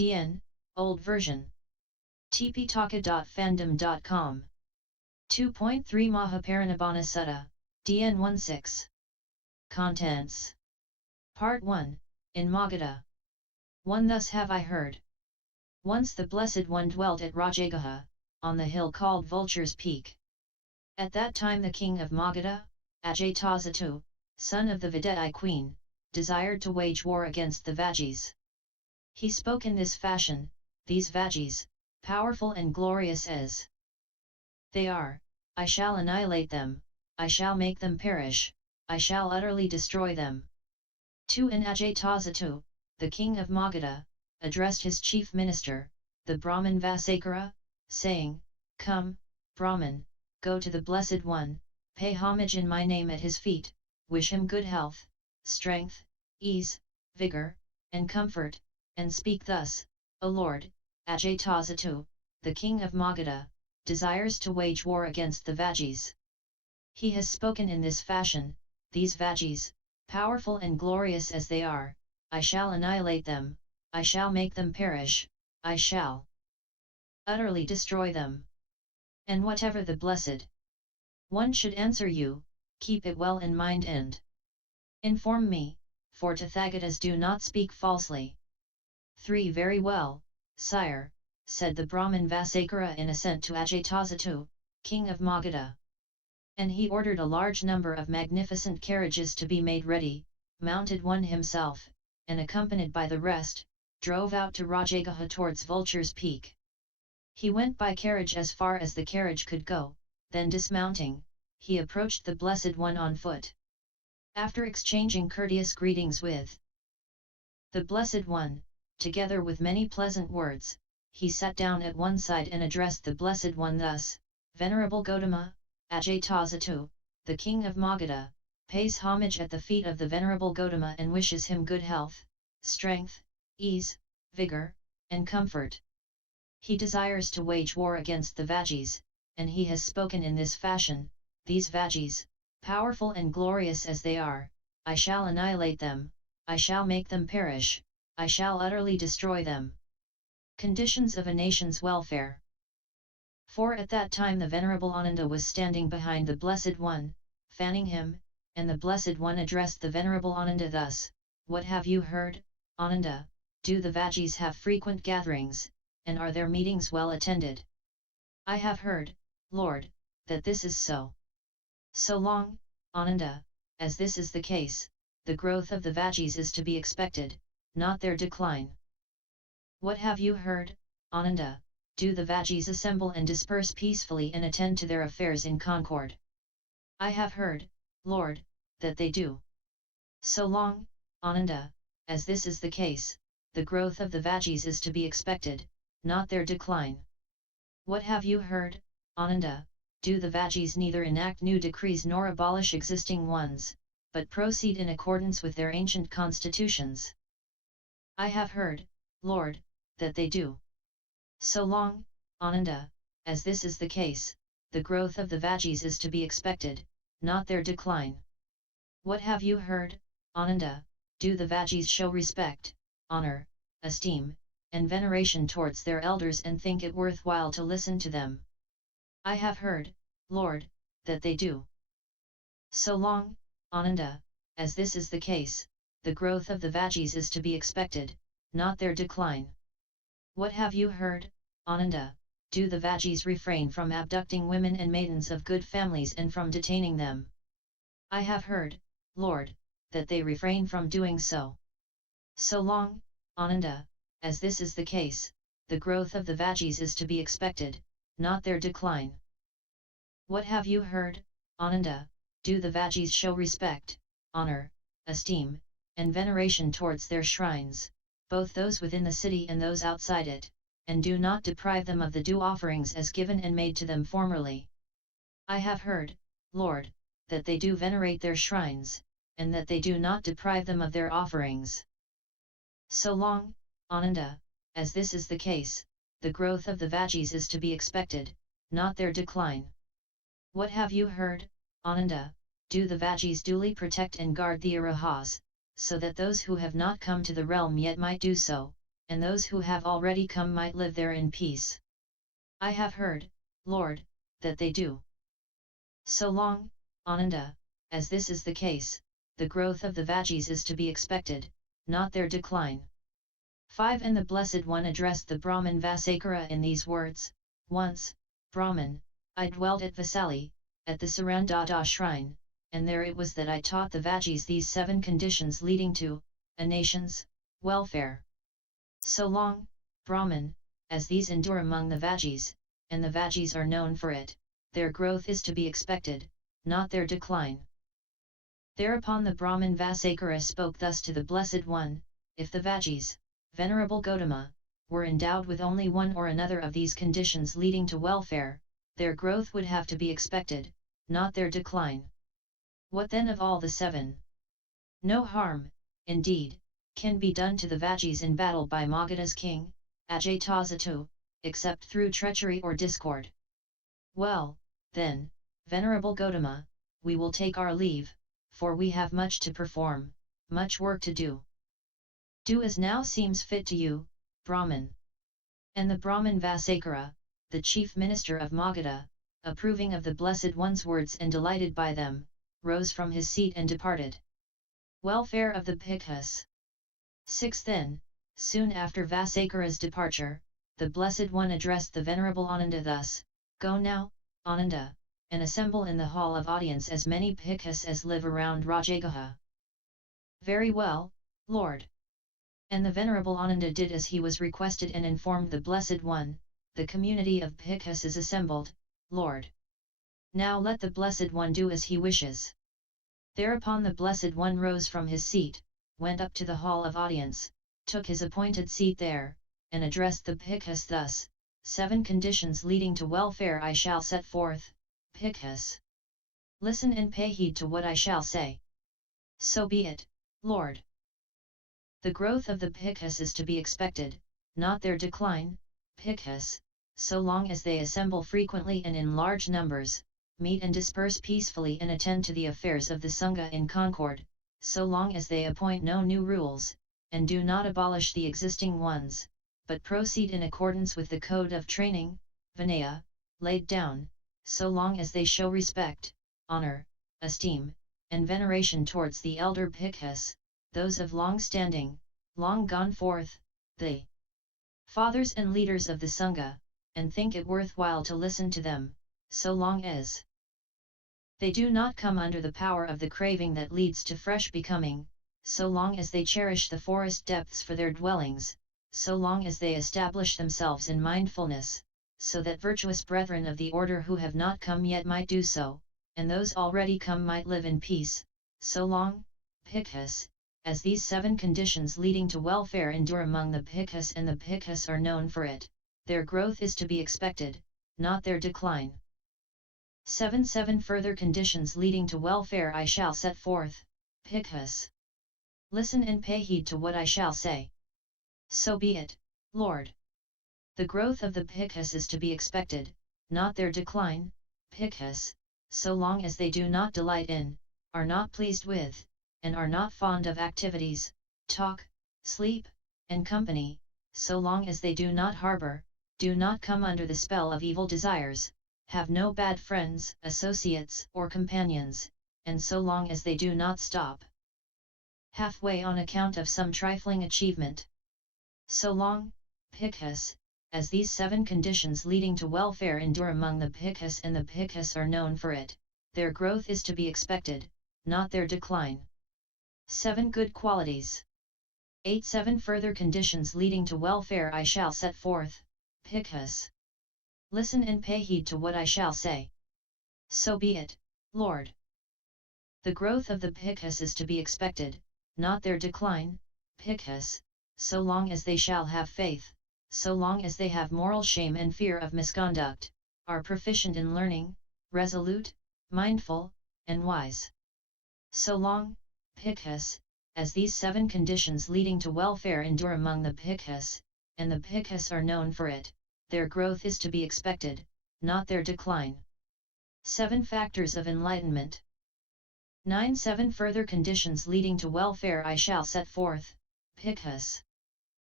DN, Old Version. tptaka.fandom.com 2.3 Mahàparinibbàn Sutta, DN 16. Contents. Part 1, in Magadha. 1. Thus have I heard. Once the Blessed One dwelt at Rajagaha, on the hill called Vulture's Peak. At that time the king of Magadha, Ajatasattu, son of the Vidai queen, desired to wage war against the Vajjis. He spoke in this fashion: these Vajjis, powerful and glorious as they are, I shall annihilate them, I shall make them perish, I shall utterly destroy them. 2. And Ajatasattu, the king of Magadha, addressed his chief minister, the Brahmin Vasakara, saying, Come, Brahmin, go to the Blessed One, pay homage in my name at his feet, wish him good health, strength, ease, vigour, and comfort, and speak thus: O Lord, Ajatasattu, the king of Magadha, desires to wage war against the Vajjis. He has spoken in this fashion: these Vajjis, powerful and glorious as they are, I shall annihilate them, I shall make them perish, I shall utterly destroy them. And whatever the Blessed One should answer you, keep it well in mind and inform me, for Tathagatas do not speak falsely. 3. Very well, sire, said the Brahmin Vasakara in assent to Ajatasattu, king of Magadha. And he ordered a large number of magnificent carriages to be made ready, mounted one himself, and accompanied by the rest, drove out to Rajagaha towards Vulture's Peak. He went by carriage as far as the carriage could go, then dismounting, he approached the Blessed One on foot. After exchanging courteous greetings with the Blessed One, together with many pleasant words, he sat down at one side and addressed the Blessed One thus: Venerable Gotama, Ajatasattu, the king of Magadha, pays homage at the feet of the Venerable Gotama and wishes him good health, strength, ease, vigour, and comfort. He desires to wage war against the Vajjis, and he has spoken in this fashion: these Vajjis, powerful and glorious as they are, I shall annihilate them, I shall make them perish, I shall utterly destroy them. Conditions of a nation's welfare. 4. At that time the Venerable Ananda was standing behind the Blessed One, fanning him, and the Blessed One addressed the Venerable Ananda thus: What have you heard, Ananda? Do the Vajjis have frequent gatherings, and are their meetings well attended? I have heard, Lord, that this is so. So long, Ananda, as this is the case, the growth of the Vajjis is to be expected, not their decline. What have you heard, Ananda? Do the Vajjis assemble and disperse peacefully and attend to their affairs in concord? I have heard, Lord, that they do. So long, Ananda, as this is the case, the growth of the Vajjis is to be expected, not their decline. What have you heard, Ananda? Do the Vajjis neither enact new decrees nor abolish existing ones, but proceed in accordance with their ancient constitutions? I have heard, Lord, that they do. So long, Ananda, as this is the case, the growth of the Vajjis is to be expected, not their decline. What have you heard, Ananda? Do the Vajjis show respect, honour, esteem, and veneration towards their elders and think it worthwhile to listen to them? I have heard, Lord, that they do. So long, Ananda, as this is the case, the growth of the Vajjis is to be expected, not their decline. What have you heard, Ananda? Do the Vajjis refrain from abducting women and maidens of good families and from detaining them? I have heard, Lord, that they refrain from doing so. So long, Ananda, as this is the case, the growth of the Vajjis is to be expected, not their decline. What have you heard, Ananda? Do the Vajjis show respect, honour, esteem, and veneration towards their shrines, both those within the city and those outside it, and do not deprive them of the due offerings as given and made to them formerly? I have heard, Lord, that they do venerate their shrines, and that they do not deprive them of their offerings. So long, Ananda, as this is the case, the growth of the Vajjis is to be expected, not their decline. What have you heard, Ananda? Do the Vajjis duly protect and guard the Arahas, so that those who have not come to the realm yet might do so, and those who have already come might live there in peace. I have heard, Lord, that they do. So long, Ananda, as this is the case, the growth of the Vajjis is to be expected, not their decline. 5. And the Blessed One addressed the Brahmin Vasakara in these words: Once, Brahmin, I dwelt at Vasali, at the Sarandada shrine, and there it was that I taught the Vajjis these 7 conditions leading to a nation's welfare. So long, Brahmin, as these endure among the Vajjis, and the Vajjis are known for it, their growth is to be expected, not their decline. Thereupon the Brahmin Vasakara spoke thus to the Blessed One: If the Vajjis, Venerable Gotama, were endowed with only one or another of these conditions leading to welfare, their growth would have to be expected, not their decline. What then of all the 7? No harm, indeed, can be done to the Vajjis in battle by Magadha's king, Ajatasattu, except through treachery or discord. Well, then, Venerable Gotama, we will take our leave, for we have much to perform, much work to do. Do as now seems fit to you, Brahmin. And the Brahmin Vasakara, the chief minister of Magadha, approving of the Blessed One's words and delighted by them, rose from his seat and departed. Welfare of the Bhikkhus. 6. Then, soon after Vasakara's departure, the Blessed One addressed the Venerable Ananda thus: Go now, Ananda, and assemble in the hall of audience as many Bhikkhus as live around Rajagaha. Very well, Lord. And the Venerable Ananda did as he was requested and informed the Blessed One: The community of Bhikkhus is assembled, Lord. Now let the Blessed One do as he wishes. Thereupon the Blessed One rose from his seat, went up to the hall of audience, took his appointed seat there, and addressed the Bhikkhus thus: 7 conditions leading to welfare I shall set forth, Bhikkhus. Listen and pay heed to what I shall say. So be it, Lord. The growth of the Bhikkhus is to be expected, not their decline, Bhikkhus, so long as they assemble frequently and in large numbers, meet and disperse peacefully and attend to the affairs of the Sangha in concord, so long as they appoint no new rules, and do not abolish the existing ones, but proceed in accordance with the code of training, Vinaya, laid down, so long as they show respect, honor, esteem, and veneration towards the elder Bhikkhus, those of long standing, long gone forth, the fathers and leaders of the Sangha, and think it worthwhile to listen to them, so long as they do not come under the power of the craving that leads to fresh becoming, so long as they cherish the forest depths for their dwellings, so long as they establish themselves in mindfulness, so that virtuous brethren of the order who have not come yet might do so, and those already come might live in peace, so long, Bhikkhus, as these 7 conditions leading to welfare endure among the Bhikkhus and the Bhikkhus are known for it, their growth is to be expected, not their decline. 7 further conditions leading to welfare I shall set forth, Bhikkhus. Listen and pay heed to what I shall say. So be it, Lord. The growth of the Bhikkhus is to be expected, not their decline, Bhikkhus, so long as they do not delight in, are not pleased with, and are not fond of activities, talk, sleep, and company, so long as they do not harbor, do not come under the spell of evil desires, have no bad friends, associates, or companions, and so long as they do not stop halfway on account of some trifling achievement. So long, Bhikkhus, as these 7 conditions leading to welfare endure among the Bhikkhus and the Bhikkhus are known for it, their growth is to be expected, not their decline. 7 good qualities. 8 further conditions leading to welfare I shall set forth, Bhikkhus. Listen and pay heed to what I shall say. So be it, Lord. The growth of the Bhikkhus is to be expected, not their decline, Bhikkhus, so long as they shall have faith, so long as they have moral shame and fear of misconduct, are proficient in learning, resolute, mindful, and wise. So long, Bhikkhus, as these 7 conditions leading to welfare endure among the Bhikkhus, and the Bhikkhus are known for it, their growth is to be expected, not their decline. 7 factors of enlightenment. 9 further conditions leading to welfare I shall set forth, Bhikkhus.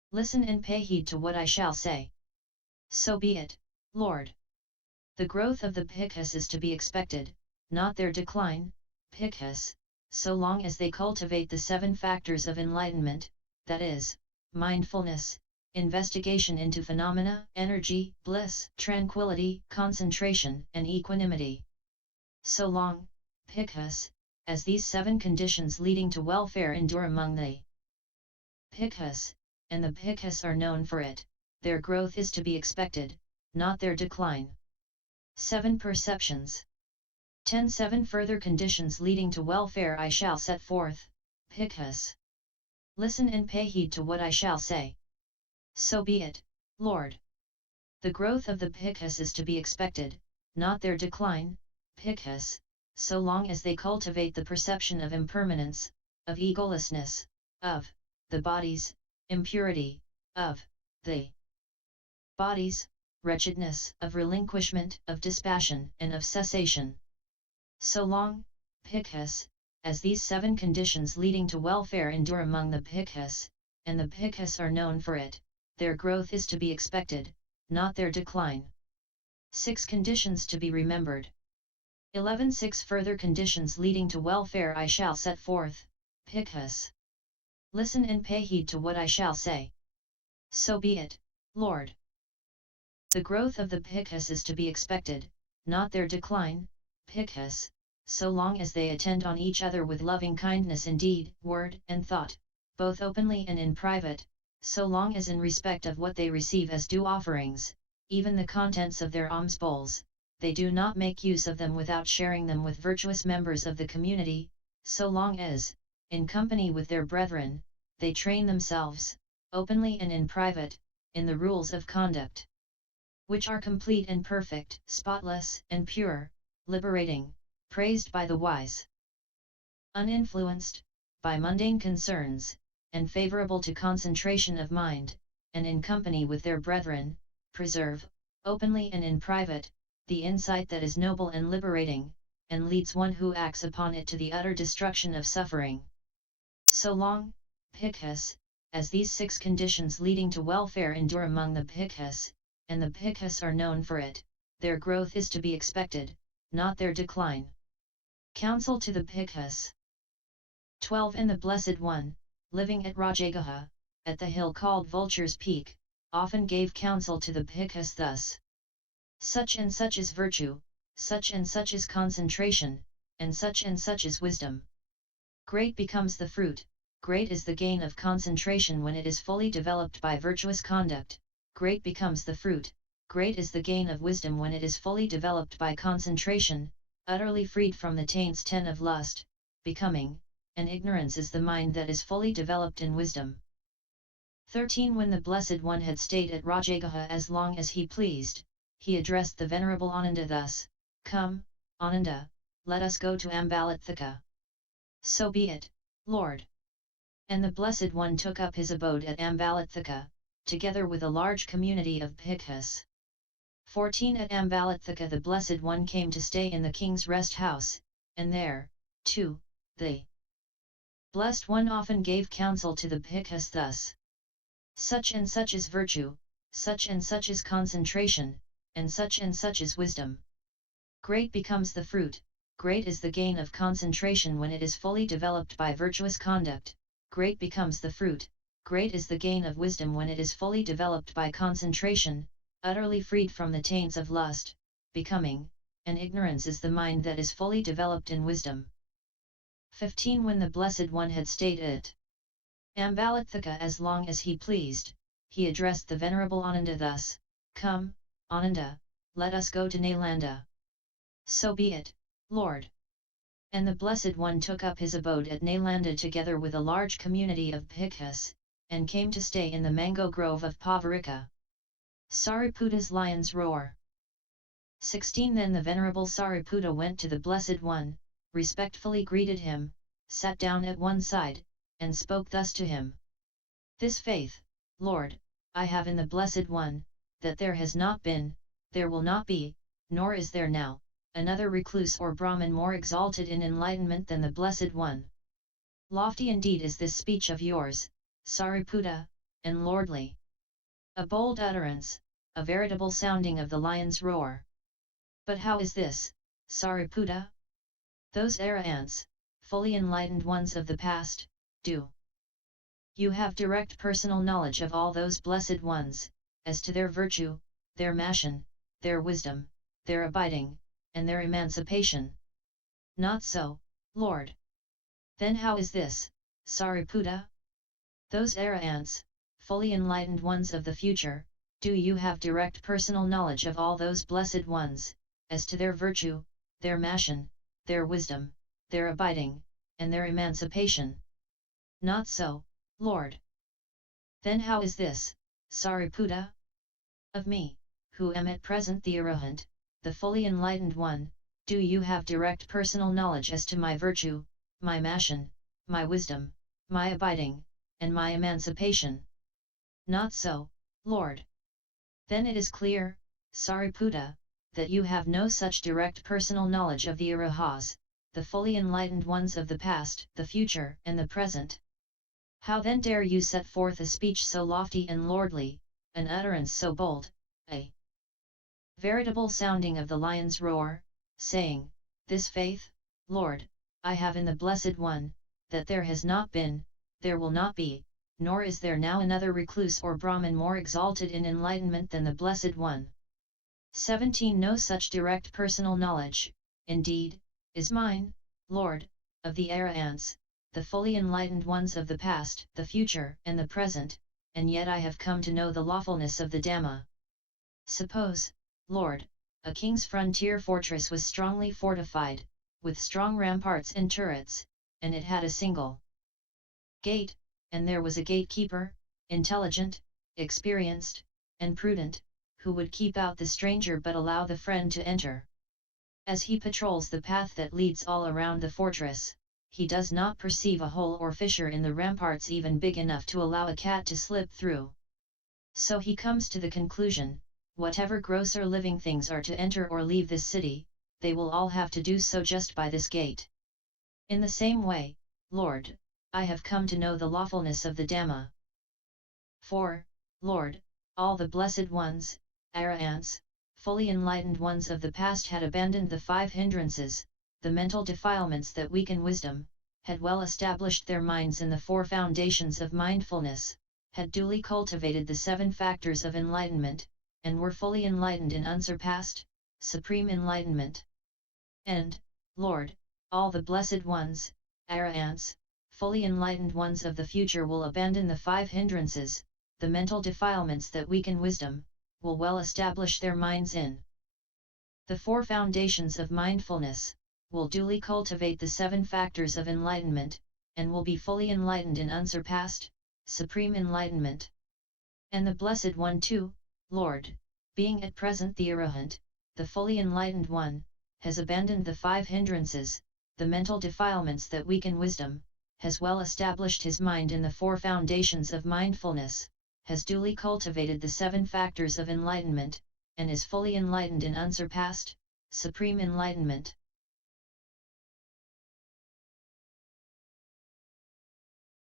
Listen and pay heed to what I shall say. So be it, Lord. The growth of the bhikkhus is to be expected, not their decline, bhikkhus, so long as they cultivate the 7 factors of enlightenment, that is, mindfulness, investigation into phenomena, energy, bliss, tranquility, concentration, and equanimity. So long, bhikkhus, as these 7 conditions leading to welfare endure among the bhikkhus, and the bhikkhus are known for it, their growth is to be expected, not their decline. 7 perceptions. 7 further conditions leading to welfare I shall set forth, bhikkhus. Listen and pay heed to what I shall say. So be it, Lord. The growth of the bhikkhus is to be expected, not their decline, bhikkhus, so long as they cultivate the perception of impermanence, of egolessness, of the body's impurity, of the body's wretchedness, of relinquishment, of dispassion, and of cessation. So long, bhikkhus, as these 7 conditions leading to welfare endure among the bhikkhus, and the bhikkhus are known for it, their growth is to be expected, not their decline. 6 conditions to be remembered. 11 6 further conditions leading to welfare I shall set forth, bhikkhus. Listen and pay heed to what I shall say. So be it, Lord. The growth of the bhikkhus is to be expected, not their decline, bhikkhus, so long as they attend on each other with loving kindness in deed, word, and thought, both openly and in private, so long as in respect of what they receive as due offerings, even the contents of their alms bowls, they do not make use of them without sharing them with virtuous members of the community, so long as, in company with their brethren, they train themselves, openly and in private, in the rules of conduct, which are complete and perfect, spotless and pure, liberating, praised by the wise, uninfluenced by mundane concerns, and favorable to concentration of mind, and in company with their brethren, preserve, openly and in private, the insight that is noble and liberating, and leads one who acts upon it to the utter destruction of suffering. So long, bhikkhus, as these 6 conditions leading to welfare endure among the bhikkhus, and the bhikkhus are known for it, their growth is to be expected, not their decline. Counsel to the bhikkhus. 12 And the Blessed One, living at Rajagaha, at the hill called Vulture's Peak, often gave counsel to the bhikkhus thus. Such and such is virtue, such and such is concentration, and such is wisdom. Great becomes the fruit, great is the gain of concentration when it is fully developed by virtuous conduct, great becomes the fruit, great is the gain of wisdom when it is fully developed by concentration, utterly freed from the taints 10 of lust, becoming, and ignorance is the mind that is fully developed in wisdom. 13 When the Blessed One had stayed at Rajagaha as long as he pleased, he addressed the Venerable Ananda thus, Come, Ananda, let us go to Ambalatthika. So be it, Lord. And the Blessed One took up his abode at Ambalatthika, together with a large community of bhikkhus. 14 At Ambalatthika the Blessed One came to stay in the king's rest house, and there, too, the Blessed One often gave counsel to the bhikkhus thus. Such and such is virtue, such and such is concentration, and such is wisdom. Great becomes the fruit, great is the gain of concentration when it is fully developed by virtuous conduct, great becomes the fruit, great is the gain of wisdom when it is fully developed by concentration, utterly freed from the taints of lust, becoming, and ignorance is the mind that is fully developed in wisdom. 15 When the Blessed One had stayed at Ambalatthika as long as he pleased, he addressed the Venerable Ananda thus, Come, Ananda, let us go to Nalanda. So be it, Lord. And the Blessed One took up his abode at Nalanda together with a large community of bhikkhus, and came to stay in the mango grove of Pavarika. Sariputta's Lion's Roar. 16 Then the Venerable Sariputta went to the Blessed One, respectfully greeted him, sat down at one side, and spoke thus to him. This faith, Lord, I have in the Blessed One, that there has not been, there will not be, nor is there now, another recluse or Brahmin more exalted in enlightenment than the Blessed One. Lofty indeed is this speech of yours, Sariputta, and lordly. A bold utterance, a veritable sounding of the lion's roar. But how is this, Sariputta? Those arahants, fully enlightened ones of the past, do. You have direct personal knowledge of all those blessed ones, as to their virtue, their mission, their wisdom, their abiding, and their emancipation. Not so, Lord. Then how is this, Sariputta? Those arahants, fully enlightened ones of the future, do you have direct personal knowledge of all those blessed ones, as to their virtue, their mission, their wisdom, their abiding, and their emancipation? Not so, Lord. Then how is this, Sariputta? Of me, who am at present the Arahant, the fully enlightened one, do you have direct personal knowledge as to my virtue, my mission, my wisdom, my abiding, and my emancipation? Not so, Lord. Then it is clear, Sariputta, that you have no such direct personal knowledge of the Arahas, the fully enlightened ones of the past, the future, and the present. How then dare you set forth a speech so lofty and lordly, an utterance so bold, a veritable sounding of the lion's roar, saying, this faith, Lord, I have in the Blessed One, that there has not been, there will not be, nor is there now another recluse or Brahmin more exalted in enlightenment than the Blessed One. 17 No such direct personal knowledge, indeed, is mine, Lord, of the arahants, the fully enlightened ones of the past, the future, and the present, and yet I have come to know the lawfulness of the Dhamma. Suppose, Lord, a king's frontier fortress was strongly fortified, with strong ramparts and turrets, and it had a single gate, and there was a gatekeeper, intelligent, experienced, and prudent, who would keep out the stranger but allow the friend to enter. As he patrols the path that leads all around the fortress, he does not perceive a hole or fissure in the ramparts even big enough to allow a cat to slip through. So he comes to the conclusion, whatever grosser living things are to enter or leave this city, they will all have to do so just by this gate. In the same way, Lord, I have come to know the lawfulness of the Dhamma. For, Lord, all the blessed ones, arahants, fully enlightened ones of the past had abandoned the 5 hindrances, the mental defilements that weaken wisdom, had well established their minds in the 4 foundations of mindfulness, had duly cultivated the 7 factors of enlightenment, and were fully enlightened in unsurpassed, supreme enlightenment. And, Lord, all the blessed ones, arahants, fully enlightened ones of the future will abandon the 5 hindrances, the mental defilements that weaken wisdom, will well establish their minds in the 4 foundations of mindfulness, will duly cultivate the 7 factors of enlightenment, and will be fully enlightened in unsurpassed, supreme enlightenment. And the Blessed One too, Lord, being at present the Arahant, the fully enlightened one, has abandoned the 5 hindrances, the mental defilements that weaken wisdom, has well established his mind in the 4 foundations of mindfulness, has duly cultivated the 7 factors of enlightenment, and is fully enlightened in unsurpassed, supreme enlightenment.